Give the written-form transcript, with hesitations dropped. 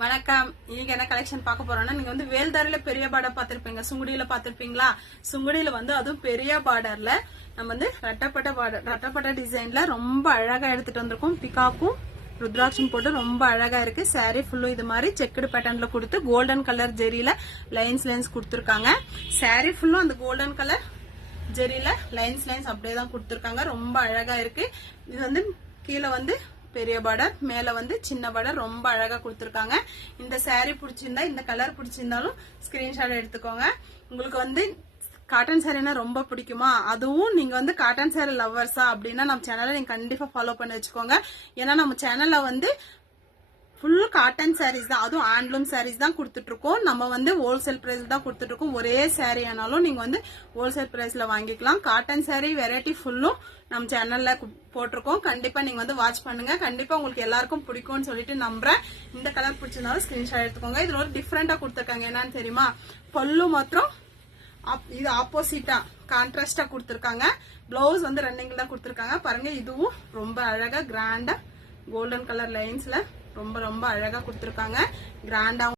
வணக்கம். இன்னைக்கு என்ன கலெக்ஷன் பார்க்க போறோம்னா, நீங்க வந்து வேல்தாரில பெரிய பார்டர் பாத்திருப்பீங்க, சுங்குடியில பாத்திருப்பீங்களா? சுங்குடியில வந்து அதுவும் பெரிய பார்டர்ல நம்ம வந்து ரட்டப்பட்ட டிசைன்ல ரொம்ப அழகா எடுத்துட்டு வந்திருக்கோம். பிகாக்கும் ருத்ராட்சம் போட்டு ரொம்ப அழகா இருக்கு. சாரி ஃபுல்லும் இது மாதிரி செக்குடு பேட்டர்ன்ல கொடுத்து கோல்டன் கலர் ஜெரியில லைன்ஸ் கொடுத்திருக்காங்க. சாரி ஃபுல்லும் அந்த கோல்டன் கலர் ஜெரியில லைன்ஸ் அப்படியே தான் கொடுத்திருக்காங்க. ரொம்ப அழகா இருக்கு. இது வந்து கீழே வந்து பெரிய பார்டர், மேல வந்து சின்ன பார்டர், ரொம்ப அழகா கொடுத்திருக்காங்க. இந்த சாரி பிடிச்சிருந்தா, இந்த கலர் பிடிச்சிருந்தாலும் ஸ்கிரீன்ஷாட் எடுத்துக்கோங்க. உங்களுக்கு வந்து காட்டன் சாரினா ரொம்ப பிடிக்குமா? அதுவும் நீங்க வந்து காட்டன் சாரி லவ்வர்ஸா அப்படின்னா நம்ம சேனலை நீங்க கண்டிப்பா ஃபாலோ பண்ணி வச்சுக்கோங்க. ஏன்னா நம்ம சேனல்ல வந்து ஃபுல் காட்டன் சாரீஸ் தான், அதுவும் ஹேண்ட்லூம் சாரீஸ் தான் கொடுத்துட்டு இருக்கோம். நம்ம வந்து ஹோல்சேல் பிரைஸ் தான் கொடுத்துட்டு இருக்கோம். ஒரே சாரி ஆனாலும் நீங்க வந்து ஹோல்சேல் பிரைஸ்ல வாங்கிக்கலாம். காட்டன் சாரி வெரைட்டி ஃபுல்லும் நம்ம சேனல்ல போட்டிருக்கோம். கண்டிப்பா நீங்க வந்து வாட்ச் பண்ணுங்க. கண்டிப்பா உங்களுக்கு எல்லாருக்கும் பிடிக்கும்னு சொல்லிட்டு நம்புறேன். இந்த கலர் பிடிச்சிருந்தாலும் ஸ்கிரீன்ஷாட் எடுத்துக்கோங்க. இதுல ஒரு டிஃப்ரெண்டா கொடுத்துருக்காங்க. என்னன்னு தெரியுமா? பல்லு மாத்திரம் இது ஆப்போசிட்டா கான்ட்ராஸ்டா கொடுத்துருக்காங்க. பிளவுஸ் வந்து ரன்னிங்ல தான் கொடுத்துருக்காங்க. பாருங்க, இதுவும் ரொம்ப அழகா கிராண்டா கோல்டன் கலர் லைன்ஸ்ல ரொம்ப அழகா கொடுத்துருக்காங்க. கிராண்டா